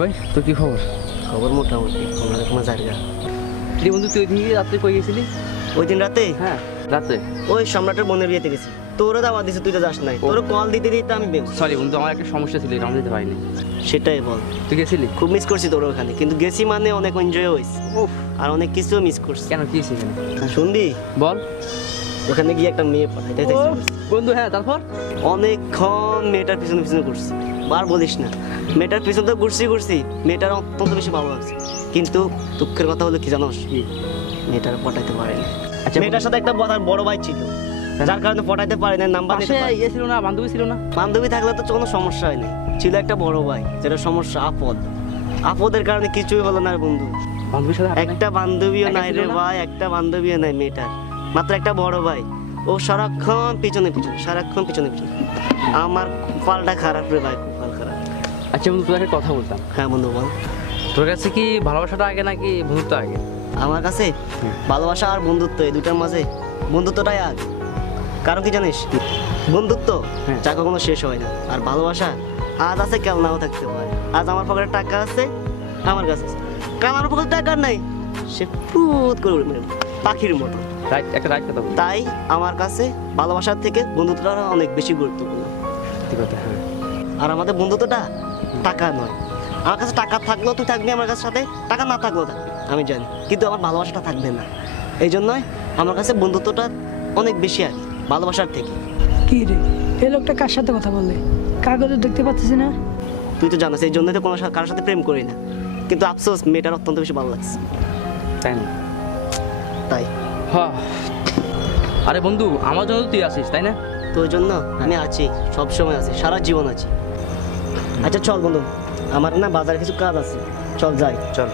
ভাই তোর কি খবর? খবর মোটামুটি কোনো রকমের জায়গা। কি বন্ধু তুই ওই রাত্রে কই গেছিলি? ওই দিন রাতে হ্যাঁ রাতে ওই সম্রাটের বোনের বিয়েতে গেছি। তোরও দাওয়াত দিছে, তুই তো যাস নাই। তোর কল দিতে দিতে আমি বেশ। সরি বন্ধু, আমার একটা সমস্যা ছিল, এটা আমি দিতে পারিনি। সেটাই বল, তুই গেছিলি? খুব মিস করছি তোর ওখানে, কিন্তু গেছি মানে অনেক এনজয় হয়েছে। ওফ, আর অনেক কিছু মিস করছি। কেন কি হয়েছে এখানে? শুনবি? বল। ওখানে গিয়ে একটা মেয়ে পাঠাইতে বন্ধু হ্যাঁ, তারপর অনেকক্ষণ মেয়েটার পিছনে পিছনে ঘুরছি। আর বলিস না, মেয়েটার পিছনে তো ঘুরছি, মেয়েটার অত্যন্ত বেশি ভালো লাগছে। কিন্তু দুঃখের কথা হলো কি জানোস, মেয়েটার পটাইতে পারেনি। আচ্ছা, মেয়েটার সাথে একটা বড় ভাই ছিল, যার কারণে পটাইতে পারে না। নাম্বার দিতে পারে ইয়ে ছিল না, বান্ধবী ছিল না? বান্ধবী থাকলে তো কোনো সমস্যা হয়নি, ছিল একটা বড় ভাই, যেটা সমস্যা আপদের কারণে কিছুই হলো না বন্ধু। বান্ধবীর সাথে একটা বান্ধবীও নাই রে ভাই, একটা বান্ধবীও নাই মেয়েটার, মাত্র একটা বড় ভাই। ও সারাক্ষণ পিছনে পিছনে। আমার কপালটা খারাপ রে ভাই, কপাল খারাপ। আচ্ছা বন্ধু, তোর একটা কথা বলতাম। হ্যাঁ বন্ধু বল। তোর কাছে কি ভালোবাসাটা আগে নাকি বন্ধুত্ব আগে? আমার কাছে ভালোবাসা আর বন্ধুত্ব, এই দুটার মাঝে বন্ধুত্বটাই আগে। কারণ কি জানিস, বন্ধুত্ব যা কখনো শেষ হয় না, আর ভালোবাসা আজ আছে কাল নাও থাকতে পারে। আজ আমার পকেটে টাকা আছে, আমার কাছে কাল আমার পকেটে টাকা নাই, সে ফুট করে উড়ে পাখির মতো। একটা রাইট কথা বল। তাই আমার কাছে ভালোবাসার থেকে বন্ধুত্বটা অনেক বেশি গুরুত্বপূর্ণ। ঠিক কথা, হ্যাঁ। আর আমাদের বন্ধুত্বটা টাকা নয়। আমার কাছে টাকা থাকলেও তুই থাকবি আমার কাছে, সাথে টাকা না থাকলেও থাকবি, আমি জানি, কিন্তু আমার ভালোবাসাটা থাকবে না। এই জন্যই আমার কাছে বন্ধুত্বটা অনেক বেশি আগে ভালোবাসার থেকে। কি রে, এই লোকটা কার সাথে কথা বললে? কাগজে দেখতে পাচ্ছিস না? তুই তো জানিস, এই জন্যই তো কোনো কারোর সাথে প্রেম করি না। কিন্তু আফসোস, মেয়েটার অত্যন্ত বেশি ভালো লাগছে, তাই না? তাই। হ্যাঁ। আরে বন্ধু, আমার জন্য তুই আসিস তাই না? তোর জন্য আমি আছি, সবসময় আছি, সারা জীবন আছি। আচ্ছা চল বন্ধু, আমার না বাজারে কিছু কাজ আছে, চল যাই। চল।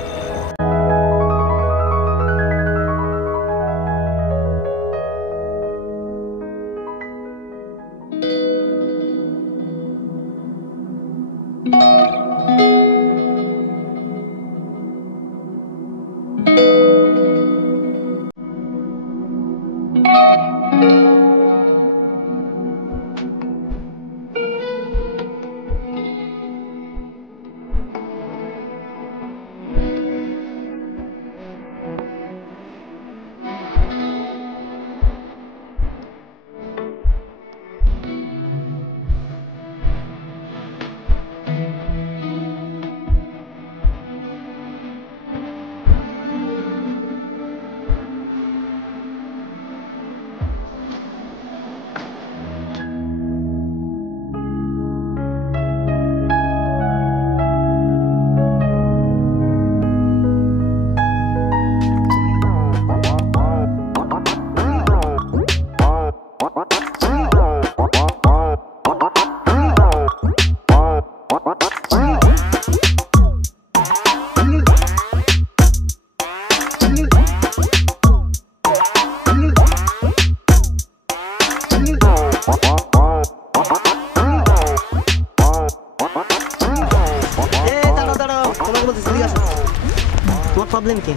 প্রবলেম কি?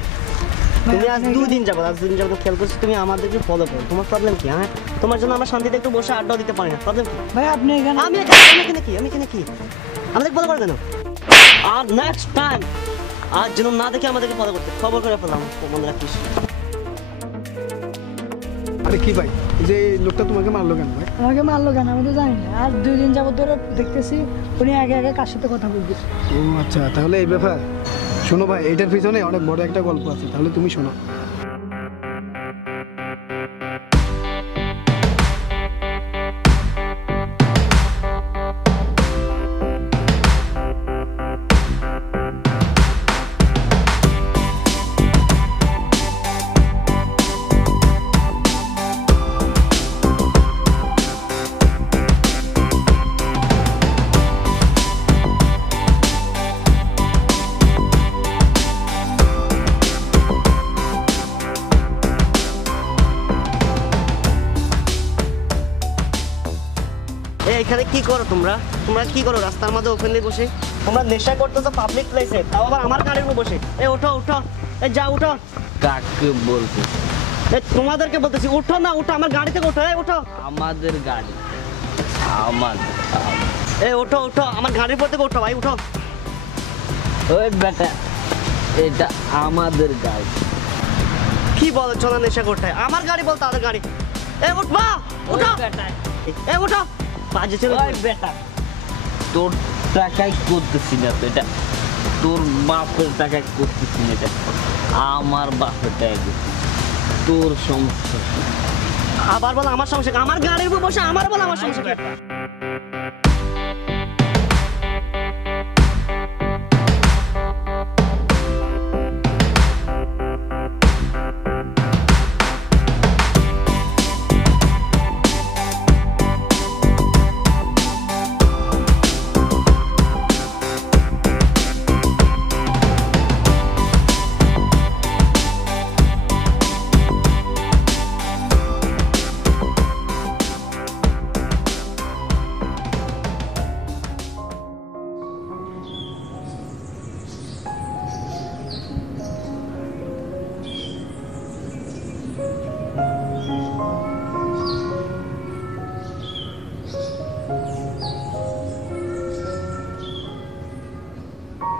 তুমি আজ দুদিন যাবো খেয়াল করছি, তুমি আমাদেরকে ফলো করো। তোমার প্রবলেম কি? হ্যাঁ, তোমার জন্য আমরা শান্তিতে একটু বসে আড্ডা দিতে পারি না, প্রবলেম কি? ভাই আপনি এখানে আমি এখানে কি আমাদেরকে ফলো করে কেন? আর নেক্সট টাইম আজ যেন না দেখে আমাদেরকে ফলো করতে, খবর করে ফেলাম, মনে রাখিস। আরে কি ভাই, এই যে লোকটা তোমাকে মারলো কেন ভাই? আমাকে মারলো কেন আমি তো জানি না। আর 2 দিন যাবত ধরে দেখতেছি উনি আগে কার সাথে কথা বলতেছে। ও আচ্ছা, তাহলে এই ব্যাপার। শোনো ভাই, এটার পিছনে অনেক বড় একটা গল্প আছে, তাহলে তুমি শোনো। এখানে কি করো তোমরা? কি করো রাস্তার মাঝে ওখানে বসে? তোমরা নেশা করতেছো পাবলিক প্লেসে, তাও আবার আমার গাড়ির উপর বসে। ওঠো, যা উঠো। কাকে বলতে? তোমাদেরকে বলতেছি, উঠো না, উঠো আমার গাড়ি থেকে উঠো। উঠো, আমাদের গাড়ি আমার। ওঠো আমার গাড়ির উপর থেকে উঠো ভাই, উঠো। ওই বেটা, এটা আমাদের গাড়ি। কি বলো চলা নেশা করতে আমার গাড়ি বল তাদের গাড়ি। এ উঠবা উঠো এ উঠো বাজে ছিল ওই বেটা, তোর টাকায় করতেছি না তো এটা, তোর বাপের টাকায় করতেছি না এটা, আমার বাপের টাকায় করতেছি। তোর সমস্যা আবার বল আমার সমস্যা আমার গাড়ির উপর বসে আমার বল আমার সমস্যা কি?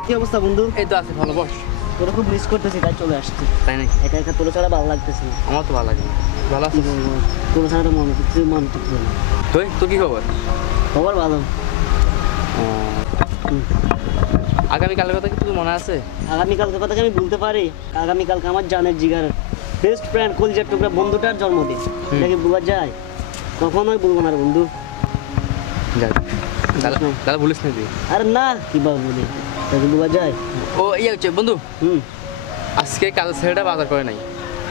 কি অবস্থা বন্ধু? এই তো আছে, ভালো বস। তোরা খুব মিস করতেছি তাই চলে আসছি। তাই নাকি? একা একা তোর ছাড়া ভালো লাগতেছে না। আমার তো ভালো লাগে। ভালো কি আছিস? বলবো তোর ছাড়া তো মনে হচ্ছে মন টিকবে না। তুই, তোর কি খবর? খবর ভালো। আগামীকালের কথা কি তোর মনে আছে? আগামীকালকে কথা কি আমি বলতে পারি? আগামীকালকে আমার জানের জিগার বেস্ট ফ্রেন্ড কলিজার টুকরা বন্ধুটার জন্মদিন। এটাকে বলা যায়? কখনোই বলবো না রে বন্ধু। যাই, দাদা বলিস না তুই। আরে না কি বলি এটাকে বলা যায়? ও ইয়ে হচ্ছে বন্ধু, হুম আজকে কাজের ছেলেটা বাজার করে নাই।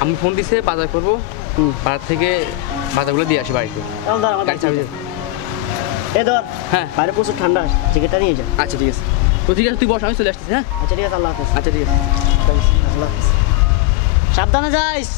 আমি ফোন দিছে বাজার করবো, হুম বাজার থেকে বাজারগুলো দিয়ে আসি বাড়িতে। তাহলে ধর আমার গাড়ি চাবি দে। এ ধর হ্যাঁ বাইরে প্রচুর ঠান্ডা জ্যাকেটটা নিয়ে যা। আচ্ছা ঠিক আছে, তো ঠিক আছে তুই বস, আমি চলে আসতেছি। হ্যাঁ আচ্ছা ঠিক আছে আল্লাহ হাফেজ। আচ্ছা ঠিক আছে। আল্লাহ হাফেজ। সাবধানে যাইস।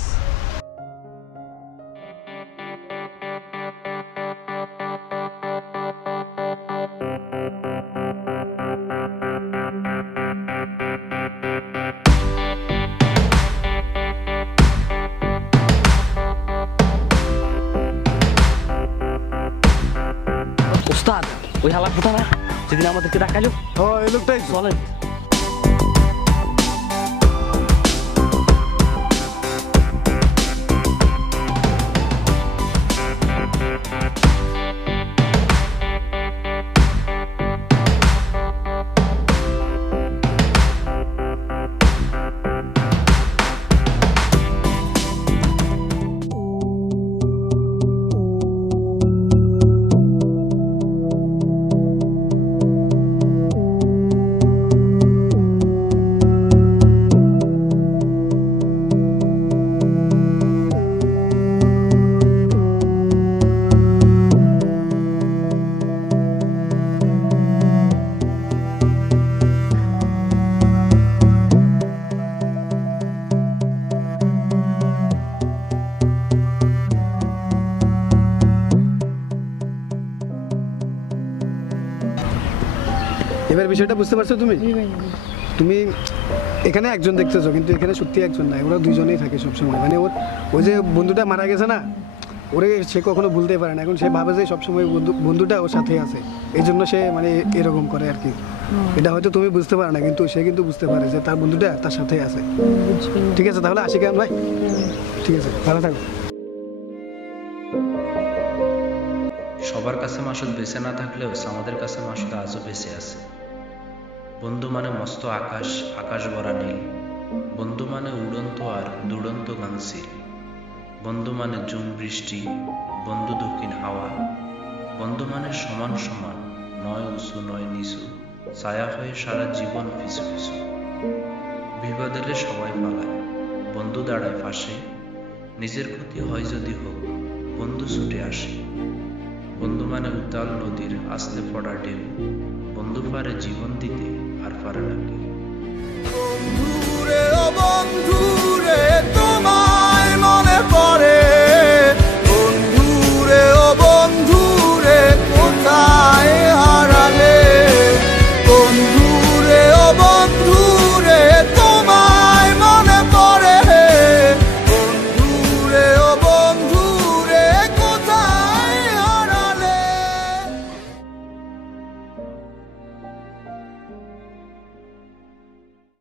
ওস্তাদ, ওই হালা কোথা না সেদিন আমাদেরকে ডাকাইলো? হ্যাঁ এই লোকটাই তো। চলেন। এবার বিষয়টা বুঝতে পারছো তুমি? জি ভাই। তুমি এখানে একজন দেখতেছো কিন্তু এখানে সত্যি একজন নাই, ওরা দুজনেই থাকে সবসময়। মানে ওই যে বন্ধুটা মারা গেছে না, ওরে সে কখনো ভুলতে পারে না। এখন সে ভাবে যে সবসময় বন্ধুটা ওর সাথে আছে, এই জন্য সে মানে এরকম করে আর কি। এটা হয়তো তুমি বুঝতে পারো না, কিন্তু সে কিন্তু বুঝতে পারে যে তার বন্ধুটা তার সাথে আছে। ঠিক আছে তাহলে আসি কেমন ভাই? ঠিক আছে, ভালো থাকো। সবার কাছে মাসুদ বেঁচে না থাকলেও আমাদের কাছে মাসুদ আজও বেঁচে আছে। বন্ধু মানে মস্ত আকাশ, আকাশ ভরা নীল। বন্ধু মানে উড়ন্ত আর দুড়ন্ত গানশীল। বন্ধু মানে জুম বৃষ্টি, বন্ধু দক্ষিণ হাওয়া। বন্ধু মানে সমান সমান, নয় উঁচু নয় নিচু, ছায়া হয়ে সারা জীবন পিছু পিছু। বিপদ এলে সবাই পালায়, বন্ধু দাঁড়ায় পাশে। নিজের ক্ষতি হয় যদি হোক, বন্ধু ছুটে আসে। বন্ধু মানে উতাল নদীর আস্তে পড়া ঢেউ। বন্ধু পারে জীবন দিতে